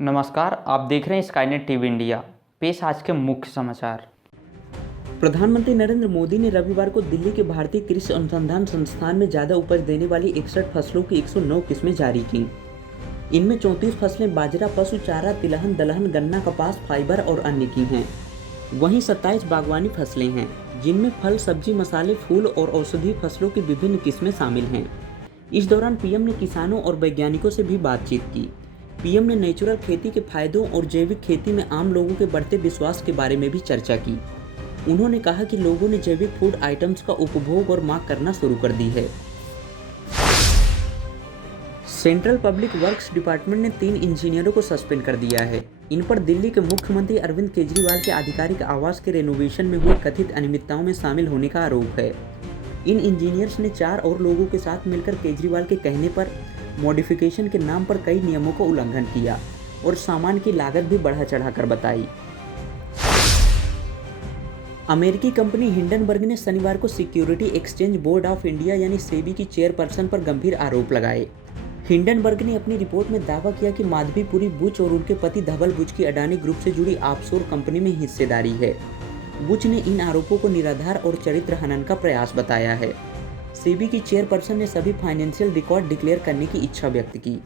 नमस्कार, आप देख रहे हैं स्काईनेट टीवी इंडिया। पेश आज के मुख्य समाचार। प्रधानमंत्री नरेंद्र मोदी ने रविवार को दिल्ली के भारतीय कृषि अनुसंधान संस्थान में ज्यादा उपज देने वाली 61 फसलों की 109 किस्में जारी की। इनमें 34 फसलें बाजरा, पशु चारा, तिलहन, दलहन, गन्ना, कपास, फाइबर और अन्य की हैं। वहीं 27 बागवानी फसलें हैं, जिनमें फल, सब्जी, मसाले, फूल और औषधीय फसलों की विभिन्न किस्में शामिल हैं। इस दौरान पीएम ने किसानों और वैज्ञानिकों से भी बातचीत की। पीएम ने नेचुरल खेती के फायदों और जैविक खेती में आम लोगों के बढ़ते विश्वास के बारे में भी चर्चा की। उन्होंने कहा कि लोगों ने जैविक फूड आइटम्स का उपभोग और मांग करना शुरू कर दी है। सेंट्रल पब्लिक वर्क्स डिपार्टमेंट ने 3 इंजीनियरों को सस्पेंड कर दिया है। इन पर दिल्ली के मुख्यमंत्री अरविंद केजरीवाल के आधिकारिक आवास के रेनोवेशन में हुई कथित अनियमितताओं में शामिल होने का आरोप है। इन इंजीनियर्स ने 4 और लोगों के साथ मिलकर केजरीवाल के कहने पर मॉडिफिकेशन के नाम पर कई नियमों का उल्लंघन किया और सामान की लागत भी बढ़ा चढ़ाकर बताई। अमेरिकी कंपनी हिंडनबर्ग ने शनिवार को security exchange board of India यानी सेबी की चेयरपर्सन पर गंभीर आरोप लगाए। हिंडनबर्ग ने अपनी रिपोर्ट में दावा किया कि माधवी पुरी बुच और उनके पति धवल बुच की अडानी ग्रुप से जुड़ी ऑफशोर कंपनी में हिस्सेदारी है। बुच ने इन आरोपों को निराधार और चरित्र हनन का प्रयास बताया है। सेबी की चेयरपर्सन ने सभी फाइनेंशियल रिकॉर्ड डिक्लेयर करने की इच्छा व्यक्त की।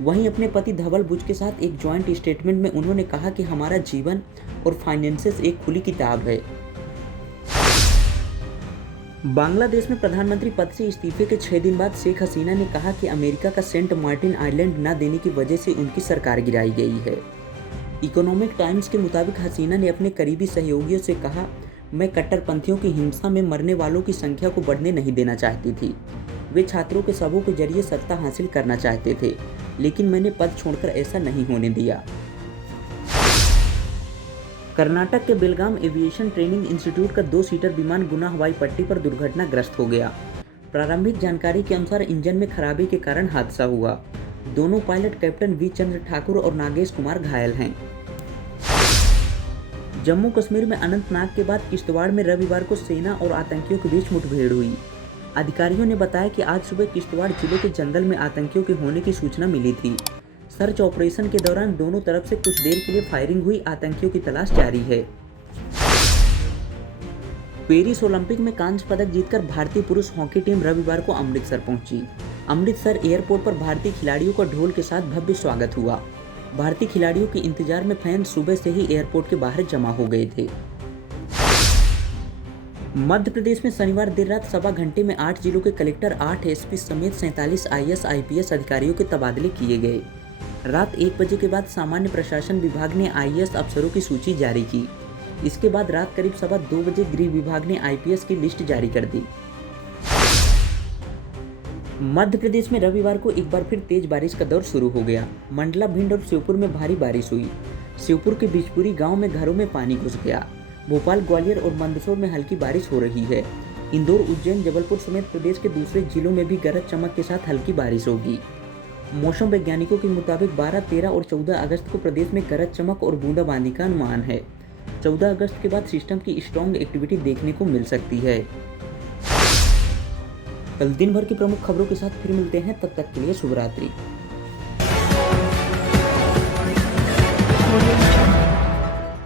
वहीं अपने पति धवल बुच के साथ एक जॉइंट स्टेटमेंट में उन्होंने कहा कि हमारा जीवन और फाइनेंसेस एक खुली किताब है। बांग्लादेश में प्रधानमंत्री पद से इस्तीफे के 6 दिन बाद शेख हसीना ने कहा कि अमेरिका का सेंट मार्टिन आइलैंड न देने की वजह से उनकी सरकार गिराई गई है। इकोनॉमिक टाइम्स के मुताबिक हसीना ने अपने करीबी सहयोगियों से कहा, मैं कट्टरपंथियों की हिंसा में मरने वालों की संख्या को बढ़ने नहीं देना चाहती थी। वे छात्रों के शवों के जरिए सत्ता हासिल करना चाहते थे, लेकिन मैंने पद छोड़कर ऐसा नहीं होने दिया। कर्नाटक के बेलगाम एविएशन ट्रेनिंग इंस्टीट्यूट का 2 सीटर विमान गुना हवाई पट्टी पर दुर्घटनाग्रस्त हो गया। प्रारंभिक जानकारी के अनुसार इंजन में खराबी के कारण हादसा हुआ। दोनों pilot captain we Chandra Thakur और नागेश कुमार घायल हैं। जम्मू कश्मीर में अनंतनाग के बाद किश्तवाड़ में रविवार को सेना और आतंकियों के बीच मुठभेड़ हुई। अधिकारियों ने बताया कि आज सुबह किश्तवाड़ जिले के जंगल में आतंकियों के होने की सूचना मिली थी। सर्च ऑपरेशन के दौरान दोनों तरफ से कुछ देर के लिए फायरिंग हुई। आतंकियों की तलाश जारी है। पेरिस ओलंपिक में कांस्य पदक जीतकर भारतीय पुरुष हॉकी टीम रविवार को अमृतसर पहुंची। अमृतसर एयरपोर्ट पर भारतीय खिलाड़ियों का ढोल के साथ भव्य स्वागत हुआ। भारतीय खिलाड़ियों के इंतजार में फैंस सुबह से ही एयरपोर्ट के बाहर जमा हो गए थे। मध्य प्रदेश में शनिवार देर रात 1.25 घंटे में 8 जिलों के कलेक्टर, 8 एसपी समेत 47 आईएएस आईपीएस अधिकारियों के तबादले किए गए। रात 1 बजे के बाद सामान्य प्रशासन विभाग ने आईएएस अफसरों की सूची जारी की। इसके बाद रात करीब 2:15 बजे गृह विभाग ने आईपीएस की लिस्ट जारी कर दी। मध्य प्रदेश में रविवार को एक बार फिर तेज बारिश का दौर शुरू हो गया। मंडला, भिंड और श्योपुर में भारी बारिश हुई। श्योपुर के बिजपुरी गांव में घरों में पानी घुस गया। भोपाल, ग्वालियर और मंदसौर में हल्की बारिश हो रही है। इंदौर, उज्जैन, जबलपुर समेत प्रदेश के दूसरे जिलों में भी गरज चमक के साथ हल्की बारिश होगी। मौसम वैज्ञानिकों के मुताबिक 12, 13 और 14 अगस्त को प्रदेश में गरज चमक और बूंदाबांदी का अनुमान है। 14 अगस्त के बाद सिस्टम की स्ट्रॉन्ग एक्टिविटी देखने को मिल सकती है। कल दिन भर की प्रमुख खबरों के साथ फिर मिलते हैं, तब तक के लिए शुभ रात्रि।